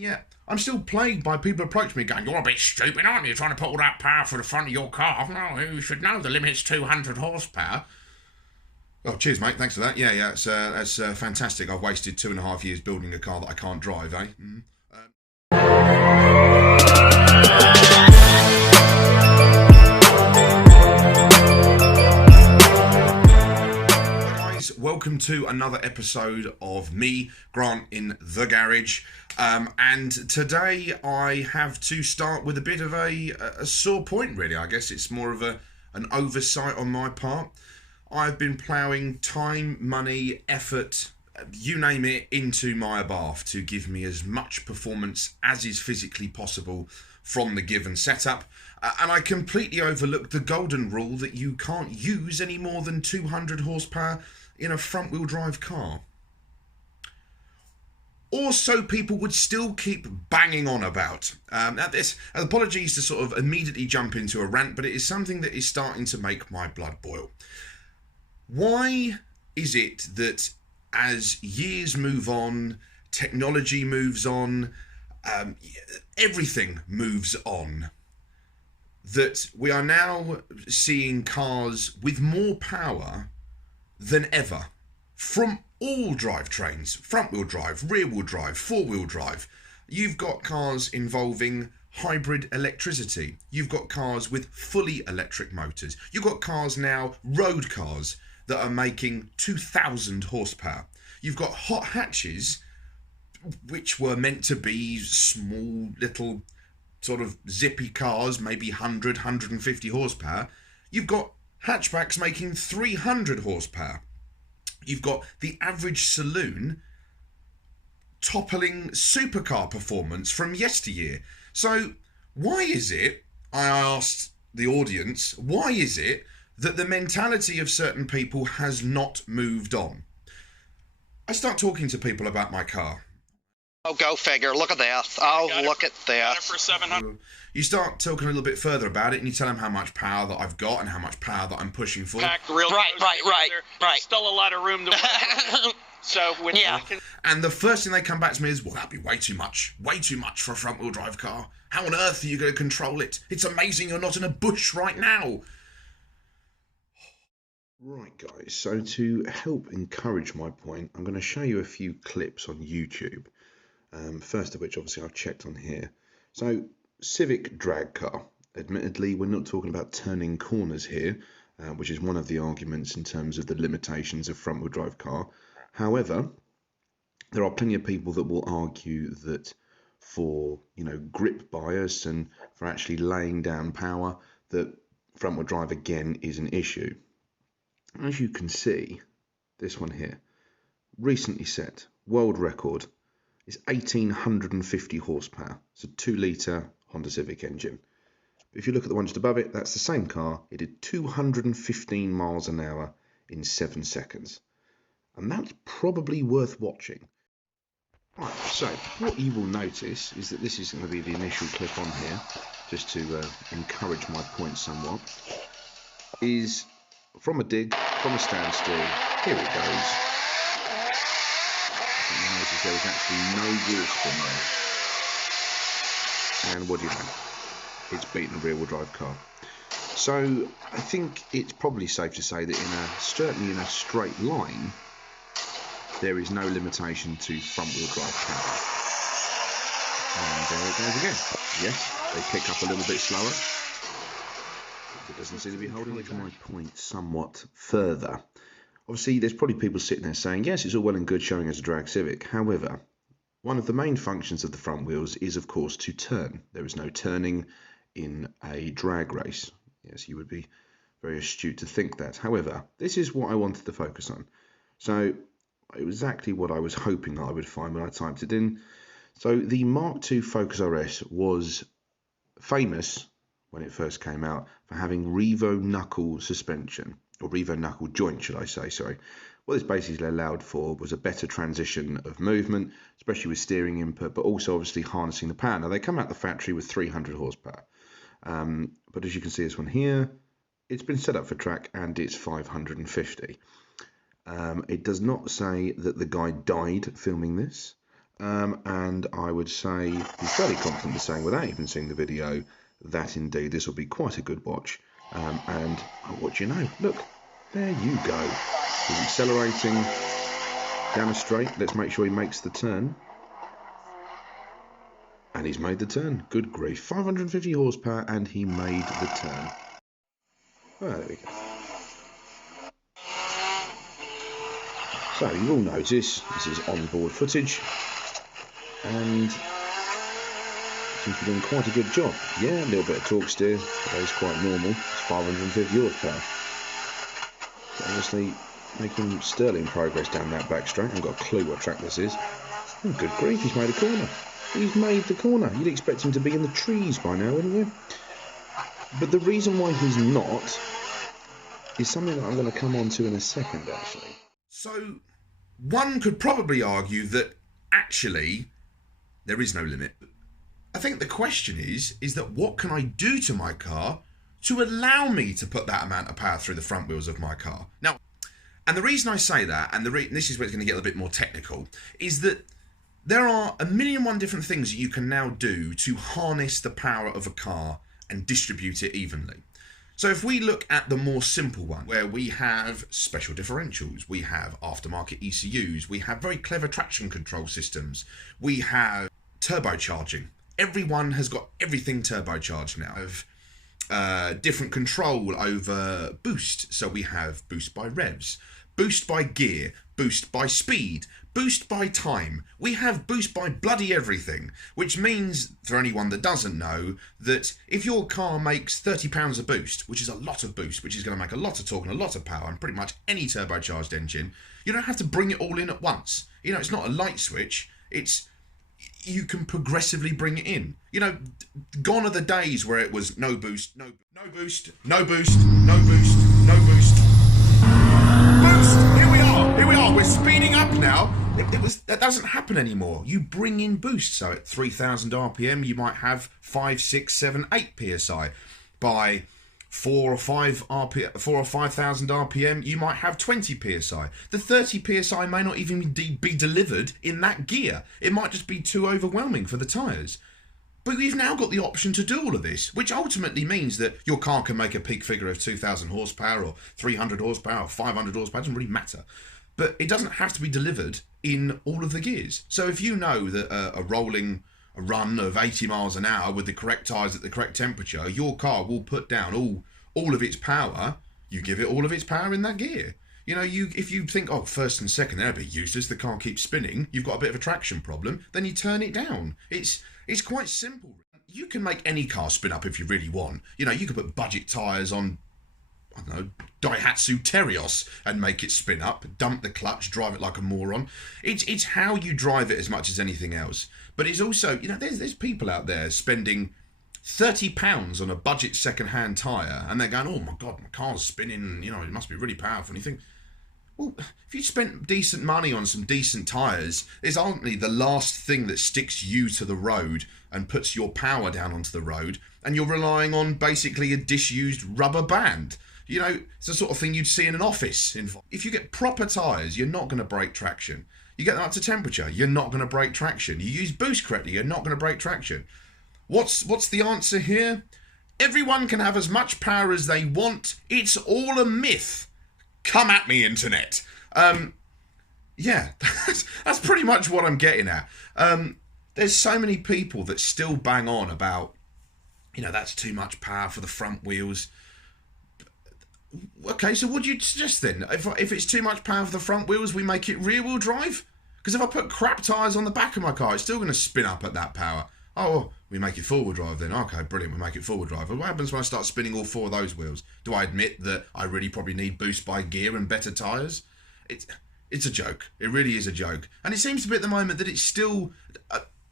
Yeah, I'm still plagued by people approaching me going, "You're a bit stupid, aren't you, trying to put all that power through the front of your car? No, you should know the limit's 200 horsepower." Oh, cheers, mate. Thanks for that. Yeah, that's fantastic. I've wasted 2.5 years building a car that I can't drive, eh? Hi guys, welcome to another episode of me, Grant, in the garage. And today I have to start with a bit of a sore point, really. I guess it's more of an oversight on my part. I've been ploughing time, money, effort, you name it, into my Abarth to give me as much performance as is physically possible from the given setup. And I completely overlooked the golden rule that you can't use any more than 200 horsepower in a front-wheel drive car. Also, people would still keep banging on about. Apologies to sort of immediately jump into a rant, but it is something that is starting to make my blood boil. Why is it that as years move on, technology moves on, everything moves on, that we are now seeing cars with more power than ever from all drivetrains, front-wheel drive, rear-wheel drive, four-wheel drive. You've got cars involving hybrid electricity. You've got cars with fully electric motors. You've got cars now, road cars, that are making 2,000 horsepower. You've got hot hatches, which were meant to be small little sort of zippy cars, maybe 100, 150 horsepower. You've got hatchbacks making 300 horsepower. You've got the average saloon toppling supercar performance from yesteryear. So why is it, I asked the audience, why is it that the mentality of certain people has not moved on? I start talking to people about my car. Oh, go figure. Look at that. Oh, look at that. For 700. You start talking a little bit further about it, and you tell them how much power that I've got and how much power that I'm pushing for. Packed real Right. There's still a lot of room to work. So when And the first thing they come back to me is, well, that'd be way too much for a front-wheel drive car. How on earth are you going to control it? It's amazing you're not in a bush right now. Right, guys, so to help encourage my point, I'm going to show you a few clips on YouTube. First of which, obviously, I've checked on here. So, Civic drag car. Admittedly, we're not talking about turning corners here, which is one of the arguments in terms of the limitations of front-wheel drive car. However, there are plenty of people that will argue that for, grip bias and for actually laying down power, that front-wheel drive, again, is an issue. As you can see, this one here, recently set, world record, is 1,850 horsepower. It's a 2-litre Honda Civic engine. If you look at the one just above it, that's the same car. It did 215 miles an hour in 7 seconds. And that's probably worth watching. Right, so what you will notice is that this is going to be the initial clip on here, just to encourage my point somewhat, is from a dig, from a standstill, here it goes. You notice there is actually no wheel spin there. And what do you know? It's beaten a rear-wheel drive car. So I think it's probably safe to say that certainly in a straight line, there is no limitation to front-wheel drive power. And there it goes again. Yes, they pick up a little bit slower. It doesn't seem to be holding it. My point somewhat further. Obviously, there's probably people sitting there saying, yes, it's all well and good showing as a drag Civic. However, one of the main functions of the front wheels is, of course, to turn. There is no turning in a drag race. Yes, you would be very astute to think that. However, this is what I wanted to focus on. So, exactly what I was hoping I would find when I typed it in. So, the Mark II Focus RS was famous when it first came out for having Revo knuckle suspension, or Revo knuckle joint, should I say, sorry. What this basically allowed for was a better transition of movement, especially with steering input, but also obviously harnessing the power. Now, they come out the factory with 300 horsepower, but as you can see this one here, it's been set up for track and it's 550. It does not say that the guy died filming this. and I would say, be fairly confident in saying, without even seeing the video, that indeed this will be quite a good watch. And what do you know? Look, there you go. He's accelerating down a straight. Let's make sure he makes the turn. And he's made the turn. Good grief. 550 horsepower, and he made the turn. Well, there we go. So you will notice this is onboard footage, and seems to be doing quite a good job. Yeah, a little bit of torque steer, but that is quite normal. It's 550 horsepower. So obviously making sterling progress down that back straight. I haven't got a clue what track this is. Oh, good grief, he's made a corner. He's made the corner. You'd expect him to be in the trees by now, wouldn't you? But the reason why he's not is something that I'm going to come on to in a second, actually. So, one could probably argue that, actually, there is no limit. I think the question is that what can I do to my car to allow me to put that amount of power through the front wheels of my car? Now, and the reason I say that, and this is where it's going to get a bit more technical, is that there are a million and one different things that you can now do to harness the power of a car and distribute it evenly. So if we look at the more simple one, where we have special differentials, we have aftermarket ECUs, we have very clever traction control systems, we have turbocharging. Everyone has got everything turbocharged now. We have different control over boost. So we have boost by revs, boost by gear, boost by speed, boost by time. We have boost by bloody everything, which means, for anyone that doesn't know, that if your car makes 30 pounds of boost, which is a lot of boost, which is going to make a lot of torque and a lot of power, and pretty much any turbocharged engine, you don't have to bring it all in at once. You know, it's not a light switch. You can progressively bring it in. You know, gone are the days where it was no boost, no boost, no boost, no boost, no boost. Boost! Here we are. We're speeding up now. That doesn't happen anymore. You bring in boost. So at 3,000 RPM, you might have 5, 6, 7, 8 psi. By 4 or 5,000 RPM, you might have 20 psi. The 30 psi may not even be delivered in that gear. It might just be too overwhelming for the tyres. But we've now got the option to do all of this, which ultimately means that your car can make a peak figure of 2,000 horsepower or 300 horsepower or 500 horsepower. It doesn't really matter. But it doesn't have to be delivered in all of the gears. So if you know that a run of 80 miles an hour with the correct tyres at the correct temperature, your car will put down all of its power. You give it all of its power in that gear. You know, if you think, oh, first and second, they're a bit useless, the car keeps spinning, you've got a bit of a traction problem, then you turn it down. It's quite simple. You can make any car spin up if you really want. You know, you could put budget tyres on, I don't know, Daihatsu Terios and make it spin up, dump the clutch, drive it like a moron. It's how you drive it as much as anything else. But it's also, you know, there's people out there spending £30 on a budget second-hand tyre, and they're going, oh my God, my car's spinning, you know, it must be really powerful. And you think, well, if you spent decent money on some decent tyres, it's ultimately the last thing that sticks you to the road and puts your power down onto the road, and you're relying on basically a disused rubber band. You know, it's the sort of thing you'd see in an office. If you get proper tyres, you're not going to break traction. You get them up to temperature, you're not going to break traction. You use boost correctly, you're not going to break traction. What's the answer here? Everyone can have as much power as they want. It's all a myth. Come at me, internet. Yeah, that's pretty much what I'm getting at. There's so many people that still bang on about, you know, that's too much power for the front wheels. Okay, so what do you suggest then? If it's too much power for the front wheels, we make it rear wheel drive? Because if I put crap tyres on the back of my car, it's still going to spin up at that power. Oh, we make it four-wheel drive then. Okay, brilliant, we make it four-wheel drive. But what happens when I start spinning all four of those wheels? Do I admit that I really probably need boost by gear and better tyres? It's a joke. It really is a joke. And it seems to be at the moment that it's still...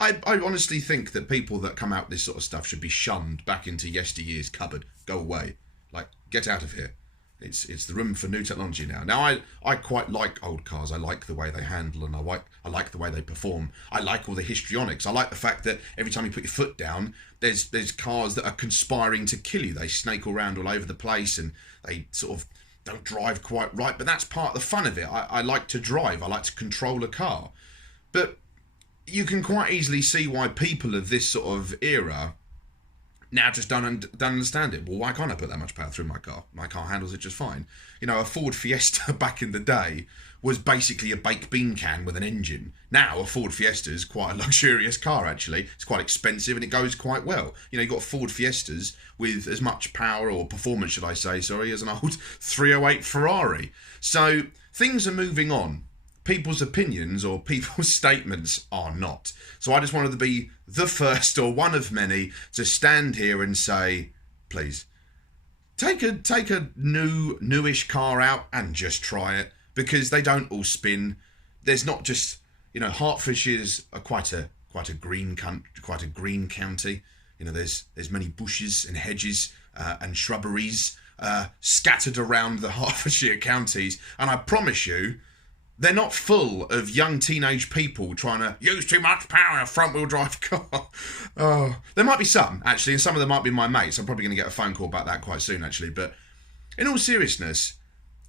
I honestly think that people that come out with this sort of stuff should be shunned back into yesteryear's cupboard. Go away. Like, get out of here. It's the room for new technology now. Now, I quite like old cars. I like the way they handle, and I like the way they perform. I like all the histrionics. I like the fact that every time you put your foot down, there's cars that are conspiring to kill you. They snake around all over the place, and they sort of don't drive quite right. But that's part of the fun of it. I like to drive. I like to control a car. But you can quite easily see why people of this sort of era now just don't understand it. Well, why can't I put that much power through my car? My car handles it just fine. You know, a Ford Fiesta back in the day was basically a baked bean can with an engine. Now, a Ford Fiesta is quite a luxurious car, actually. It's quite expensive and it goes quite well. You know, you've got Ford Fiestas with as much power, or performance, should I say, sorry, as an old 308 Ferrari. So, things are moving on. People's opinions or people's statements are not. So I just wanted to be the first, or one of many, to stand here and say, please, take a newish car out and just try it, because they don't all spin. There's not just, you know, Hertfordshire's are quite a green county. You know, there's many bushes and hedges and shrubberies scattered around the Hertfordshire counties, and I promise you, they're not full of young teenage people trying to use too much power in a front-wheel drive car. Oh, there might be some, actually, and some of them might be my mates. I'm probably going to get a phone call about that quite soon, actually. But in all seriousness,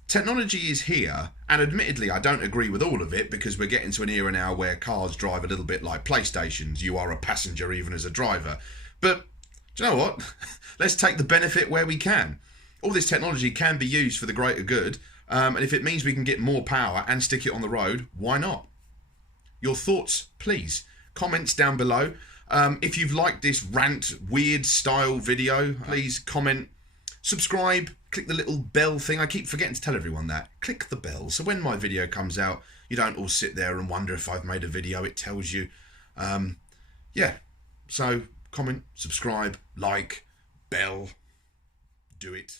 technology is here, and admittedly, I don't agree with all of it, because we're getting to an era now where cars drive a little bit like PlayStations. You are a passenger even as a driver. But do you know what? Let's take the benefit where we can. All this technology can be used for the greater good. And if it means we can get more power and stick it on the road, why not? Your thoughts, please. Comments down below. If you've liked this rant, weird style video, please comment, subscribe, click the little bell thing. I keep forgetting to tell everyone that. Click the bell, so when my video comes out, you don't all sit there and wonder if I've made a video. It tells you. Yeah, so comment, subscribe, like, bell, do it.